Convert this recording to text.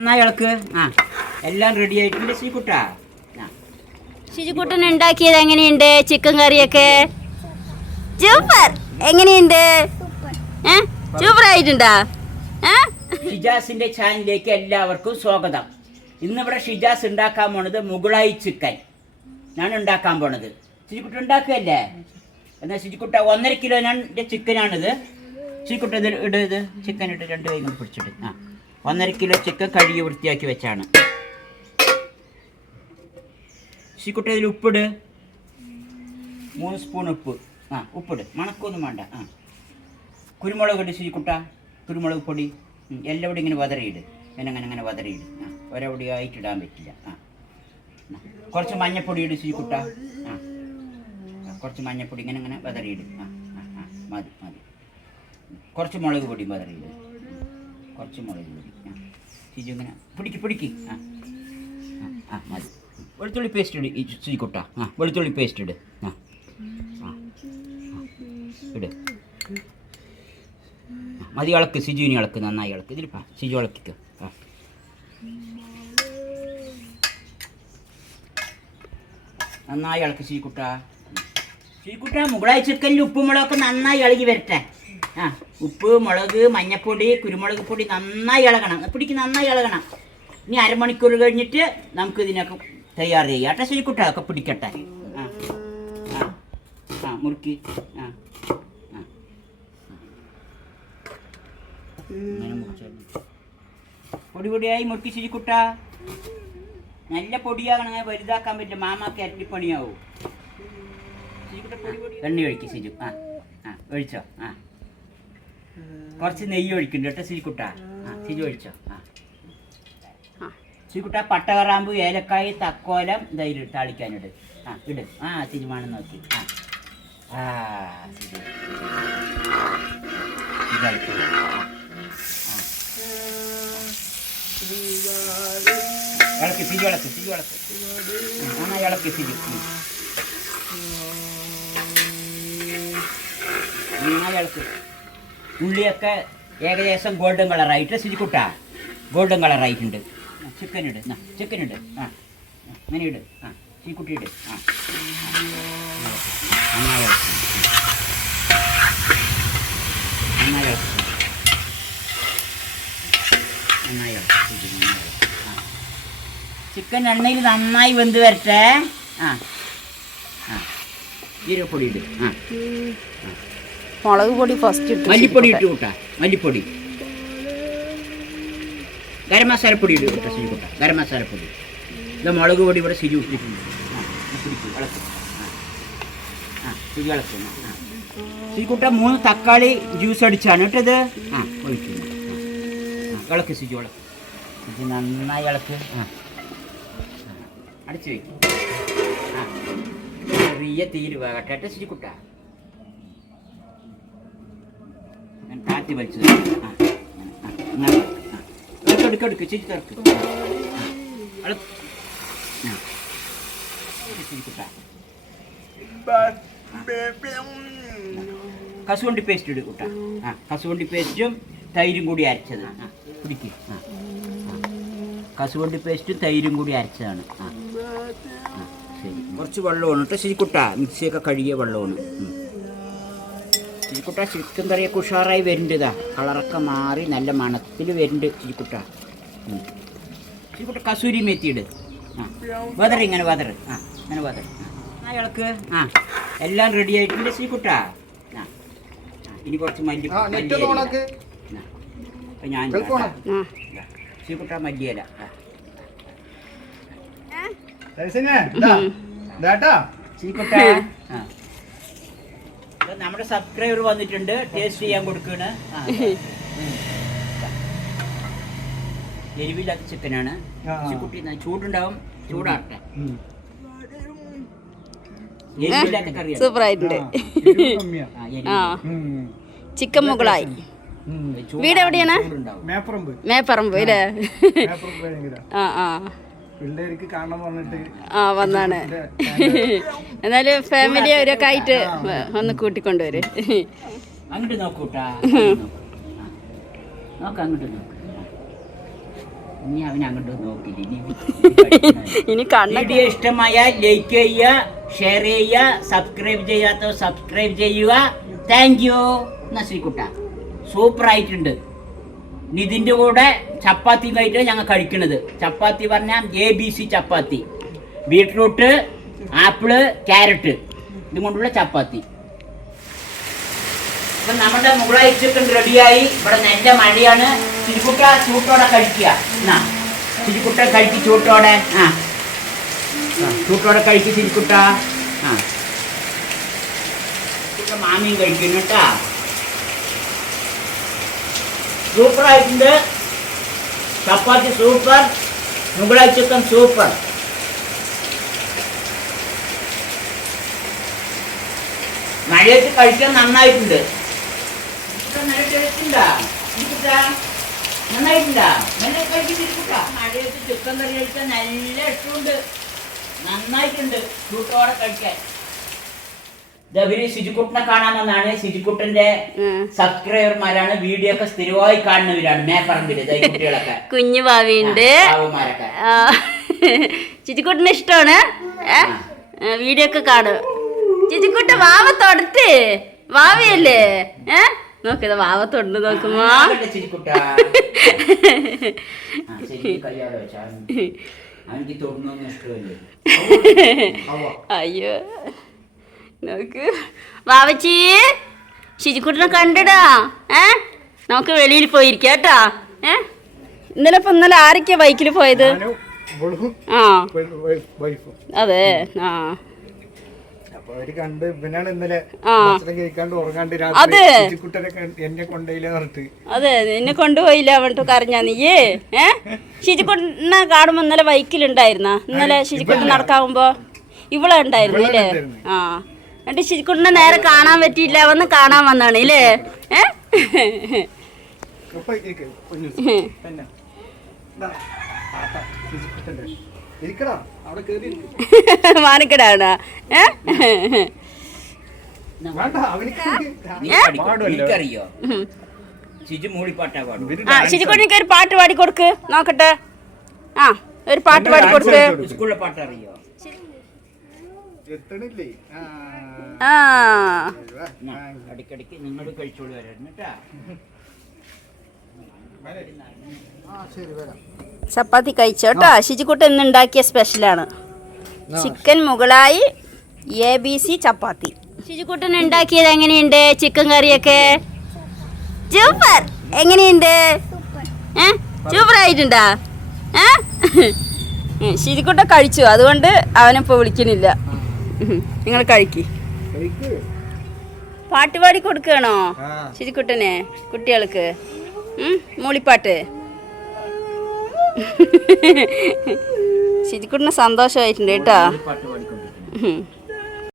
എന്നാ ആ എല്ലാം റെഡി ആയിട്ടുണ്ട് ശ്രീകുട്ട. ശുചിക്കുട്ടൻ ഉണ്ടാക്കിയത് എങ്ങനെയുണ്ട്? ചിക്കൻ കറിയൊക്കെ? സൂപ്പർ എങ്ങനെയുണ്ട്? ഏ? സൂപ്പർ ആയിട്ടുണ്ടാ? ഏ? ഷിജാസിന്റെ ചാനലിലേക്ക് എല്ലാവർക്കും സ്വാഗതം. ഇന്നിവിടെ ഷിജാസ് ഉണ്ടാക്കാൻ പോണത് മുഗളായി ചിക്കൻ ഞാൻ ഉണ്ടാക്കാൻ പോണത്. ശുചിക്കുട്ട ഉണ്ടാക്കുകയല്ലേ? എന്നാ ശുചിക്കുട്ട ഒന്നര കിലോ ഞാൻ ചിക്കനാണിത് ശുചിക്കുട്ട ഇത് ഇട് ഇത്. ചിക്കൻ ഇട്ട് രണ്ട് കൈ പിടിച്ചിട്ട്. ആ. ഒന്നര കിലോ ചിക്കൻ കഴുകി വൃത്തിയാക്കി വെച്ചാണ്. ശിക്കുട്ടി ഇതിൽ ഉപ്പിട്. മൂന്ന് സ്പൂൺ ഉപ്പ്. ആ ഉപ്പിട്. മണക്കൊന്നും വേണ്ട. ആ. കുരുമുളക് ഇട് ശിക്കുട്ട കുരുമുളക് പൊടി. എല്ലാവിടെ ഇങ്ങനെ വതറിയിട്. എന്നങ്ങനെ അങ്ങനെ വതറിയിട്. ആ ഒരവിടെ ആയിട്ടിടാൻ പറ്റില്ല. ആ. കുറച്ച് മഞ്ഞപ്പൊടി ഇട് ശിക്കുട്ട ആ. കുറച്ച് മഞ്ഞപ്പൊടി ഇങ്ങനെ അങ്ങനെ വതറിയിട്. ആ ആ മതി മതി. കുറച്ച് മുളക് പൊടി വതറിയിട്. കുറച്ച് മുളക് പൊടി. ശുചി ഇങ്ങനെ പിടിക്ക് പിടിക്ക്. ആ. ആ, മതി. വെളുത്തുള്ളി പേസ്റ്റ് ഇട് ഈ ശുചിക്കുട്ട ആ വെളുത്തുള്ളി പേസ്റ്റ് ഇട്. ആ ഇട്. മതി ഇളക്ക്. സിജുവിനെ ഇളക്ക് നന്നായി ഇളക്ക്. ഇതിൽ സിജു ഇളക്കിക്കോ. നന്നായി ഇളക്ക് മുകളായി ചിക്കനിൽ ഉപ്പും മുളകൊക്കെ നന്നായി ഇളകി വരട്ടെ. ആ ഉപ്പ് മുളക് മഞ്ഞപ്പൊടി കുരുമുളക് പൊടി നന്നായി ഇളകണം. പിടിക്ക് നന്നായി ഇളകണം. ഇനി അരമണിക്കൂർ കഴിഞ്ഞിട്ട് നമുക്ക് ഇതിനൊക്കെ തയ്യാർ ചെയ്യാം. കേട്ടോ ശ്രീകുട്ട ഒക്കെ പിടിക്കട്ടെ. ആ ആ മുറുക്കി. ആ ആ പൊടി പൊടിയായി മുറുക്കി ശരിക്കുട്ട നല്ല പൊടിയാകണ വലുതാക്കാൻ പറ്റില്ല. മാമാക്ക് ഇരട്ടിപ്പണിയാവും ശരിക്കുട്ട എണ്ണ ഒഴിക്കും സിജു ആ ആ ഒഴിച്ചോ. ആ. കുറച്ച് നെയ്യ് ഒഴിക്കുന്നുണ്ട് കേട്ടോ സിരിക്കുട്ട ആ സിജു ഒഴിച്ചോ? ആ. സിരിക്കുട്ട പട്ടകറാമ്പ് ഏലക്കായ് തക്കോലം ധൈര്യം താളിക്കാനിട് ആ ഇട്. ആ സിനിമാണ് നോക്കി. ആ. ആ ആ. ഇളക്കി തിരി ഇളക്ക് തിരി ഇളക്ക്. നന്നായി ഇളക്കി തിരി ഇളക്കി. ഉള്ളിയൊക്കെ ഏകദേശം ഗോൾഡൻ കളറായിട്ട് സിരിക്കുട്ട ഗോൾഡൻ കളറായിട്ടുണ്ട് ചിക്കൻ ഇട് ചിക്കൻ ഇട്. ആ അങ്ങനെ ഇട്. ആ ചീക്കുട്ടി ഇട്. ആ നന്നായി ഇളക്കി നന്നായി ആ. ചിക്കൻ എണ്ണയിൽ നന്നായി വെന്ത് വരട്ടെ. ആ ആ. ജീരപ്പൊടി ഇട്. ആ. മുളക് പൊടി ഫസ്റ്റ് ഇട്ടു മല്ലിപ്പൊടി ഇട്ട് കൂട്ടാ. മല്ലിപ്പൊടി. ഗരം മസാലപ്പൊടി ഇട്ട് കൂട്ടാ സിജു കൂട്ടാ. ഗരം മസാലപ്പൊടി ഇത് മുളക് പൊടി ഇവിടെ സിജു ഇട്ടിട്ടുണ്ട്. പിടിക്ക്, ആ. ആ സിജു ഇളക്കുന്നു ആ സിജുക്കുട്ട മൂന്ന് തക്കാളി ജ്യൂസ് അടിച്ചാണ് കേട്ടത് ആ ഒഴിക്കുന്നു. ആ ഇളക്ക് സിജു ഇളക്ക്. ഇത് നന്നായി ഇളക്ക്. ആ അടിച്ചു വയ്ക്കും ആ ചെറിയ തീര് വേകട്ടെ കേട്ടോ സിജുക്കുട്ട ഞാൻ വലിച്ചു എടുക്ക് എടുക്ക് ചേച്ചി ചിരിക്കുട്ടാ. കസുവണ്ടി പേസ്റ്റ് ഇട് കൂട്ടാ. ആ കസുവണ്ടി പേസ്റ്റും തൈരും കൂടി അരച്ചത്. ആ പിടിക്ക്. ആ. കസുവണ്ടി പേസ്റ്റും തൈരും കൂടി അരച്ചതാണ്. ആ ശരി. കുറച്ച് വെള്ളമാണ് കേട്ടോ. ശരിക്കുട്ട മിക്സിയൊക്കെ കഴുകിയ വെള്ളമാണ്. ഉം. ചിരിക്കുട്ട ചിക്കൻ കറിയൊക്കെ ഉഷാറായി വരുന്നുണ്ട് കളറൊക്കെ മാറി നല്ല മണത്തിൽ വരുന്നുണ്ട് ചിരിക്കുട്ട ചിരിക്കുട്ട കസൂരി മെത്തിയിട്. ആ. വതറ് ഇങ്ങനെ വതറ്. ആ ഇങ്ങനെ വതറ്. ആ. ഇളക്ക്. ആ എല്ലാം റെഡി ആയിട്ടുണ്ട് ശ്രീക്കുട്ട ആ ഇനി കുറച്ച് മല്ലി അപ്പൊ ഞാൻ ശ്രീക്കുട്ട മല്ലിയല. ശ്രീക്കുട്ട ആ. നമ്മുടെ സബ്സ്ക്രൈബർ വന്നിട്ടുണ്ട്. ടേസ്റ്റ് ചെയ്യാൻ കൊടുക്കുകയാണ്. എരിവില്ലാത്ത ചിക്കനാണ്. ചിക്കുട്ടി കുട്ടി ചൂടുണ്ടാവും. ചൂടാട്ടെ സൂപ്പർ ആയിട്ടുണ്ട്. ചിക്കൻ മുകളായി. വീട് എവിടെയാണ്? മേപ്പറമ്പ്. ഭയങ്കര ആ ആ. പിള്ളേർക്ക് കാണണം പറഞ്ഞിട്ട് ആ വന്നാണ്. എന്നാലും ഫാമിലി അവരൊക്കെ ആയിട്ട് ഒന്ന് കൂട്ടിക്കൊണ്ടുവരും. അങ്ങോട്ട് നോക്കൂട്ടാ നോക്ക് അങ്ങോട്ട് നോക്ക്. ഇനി അവൻ അങ്ങോട്ട് നോക്കില്ല ഇനി. വീഡിയോ ഇഷ്ടമായ ലൈക്ക് ചെയ്യുക ഷെയർ ചെയ്യുക സബ്സ്ക്രൈബ് ചെയ്യാത്ത സബ്സ്ക്രൈബ് ചെയ്യുക. താങ്ക് യു എന്നാ ശ്രീകുട്ട? സൂപ്പർ ആയിട്ടുണ്ട് ഇതിന്റെ കൂടെ ചപ്പാത്തി ആയിട്ട് ഞങ്ങൾ കഴിക്കണത്. ചപ്പാത്തി പറഞ്ഞാൽ A B C chapati. Beetroot apple carrot. ഇതും കൊണ്ടുള്ള ചപ്പാത്തി. ഇപ്പൊ നമ്മുടെ മുകളായി ചിക്കൻ റെഡിയായി. ഇവിടെ നല്ല മഴയാണ്. തിരുക്കുട്ട ചൂട്ടോടെ കഴിക്കുക. എന്നാ? തിരുക്കുട്ട കഴിക്ക് ചൂട്ടോടെ. ആ. ചൂട്ടോടെ കഴിക്ക് തിരുക്കുട്ട ആ. മാമിയും കഴിക്കുന്നു കേട്ടാ. സൂപ്പർ ആയിട്ടുണ്ട് ചപ്പാത്തി സൂപ്പർ മുകളായി ചിക്കൻ സൂപ്പർ മഴയത്ത് കഴിക്കാൻ നന്നായിട്ടുണ്ട്? നന്നായിട്ടുണ്ടാ? നല്ല കഴിക്ക് മഴയത്ത് ചിക്കൻ കറി കഴിക്കാൻ നല്ല ഇഷ്ടമുണ്ട്. നന്നായിട്ടുണ്ട്. കൂട്ടോടെ കഴിക്കാൻ. ഇതവര് ശുചിക്കുട്ടനെ കാണാമെന്നാണ്. ശുചിക്കുട്ടന്റെ സബ്സ്ക്രൈബർമാരാണ് വീഡിയോ ഒക്കെ സ്ഥിരമായി കാണുന്നവരാണ് മേപ്പറമ്പിൽ കുട്ടികളൊക്കെ. കുഞ്ഞു ഭാവിയുണ്ട്. ചിച്ചിക്കുട്ടിന് ഇഷ്ടമാണ്? വീഡിയോ ഒക്കെ കാണും. ചിച്ചിക്കുട്ട വാവ തൊടത്ത്. വാവയല്ലേ? ഏ? നോക്കിയത് വാവ തൊണ്ട് നോക്കുമ്പോ അയ്യോ. നോക്ക്. വാവച്ചി ശിജിക്കുട്ടിനെ കണ്ടിടാ. ഏ? നമുക്ക് വെളിയിൽ പോയിരിക്കാം കേട്ടാ. ഏ? ഇന്നലെ ഇപ്പൊ ഇന്നലെ ആരൊക്കെയാ ബൈക്കിൽ പോയത്? ആ. അതെ ആ. അതെ. എന്നെ കൊണ്ടയില്ല അതെ നിന്നെ കൊണ്ടുപോയില്ല പറഞ്ഞിട്ട് കരഞ്ഞാ നീയേ ഏ? ശിജിക്കുട്ടിനെ കാണുമ്പോ ഇന്നലെ ബൈക്കിലുണ്ടായിരുന്ന ഇന്നലെ ശിജിക്കുട്ടൻ നടക്കാവുമ്പോ? ഇവിടെ ഉണ്ടായിരുന്നു അല്ലേ ആ. എന്നിട്ട് ശരിക്കുണ്ടെ നേരെ കാണാൻ പറ്റിയില്ല വന്ന് കാണാൻ വന്നാണ് ഇല്ലേ? മാനക്കടാണ്. ഇപ്പൊ ഇരിക്ക്, ഒരു പാട്ട് പാടി കൊടുക്ക് നോക്കട്ടെ. ആ ഒരു പാട്ട് പാടി കൊടുക്ക്. സ്കൂളിലെ പാട്ട് അറിയോ? എത്തണില്ലേ? ആ. നിങ്ങൾ കഴിച്ചോളൂ വരായിരുന്നു കേട്ടാ. ചപ്പാത്തി കഴിച്ചോട്ടോ ശിജിക്കുട്ടി ഇന്ന് ഉണ്ടാക്കിയ സ്പെഷ്യലാണ് chicken Mughlai A B C ചപ്പാത്തി. ശിജിക്കുട്ടൻ ഉണ്ടാക്കിയത് എങ്ങനെയുണ്ട്? ചിക്കൻ കറിയൊക്കെ? സൂപ്പർ എങ്ങനെയുണ്ട്? ഏ? സൂപ്പർ ആയിട്ടുണ്ടാ? ഏ? ശിജിക്കുട്ടൻ കഴിച്ചു. അതുകൊണ്ട് അവനിപ്പോൾ വിളിക്കുന്നില്ല. നിങ്ങൾ കഴിക്ക്. പാട്ടുപാടി പാട്ട് പാടി കൊടുക്കണോ ചിരിക്കുട്ടനെ കുട്ടികൾക്ക്. മൂളിപ്പാട്ട്. ശിജിക്കുട്ടന് സന്തോഷമായിട്ടുണ്ട് കേട്ടോ.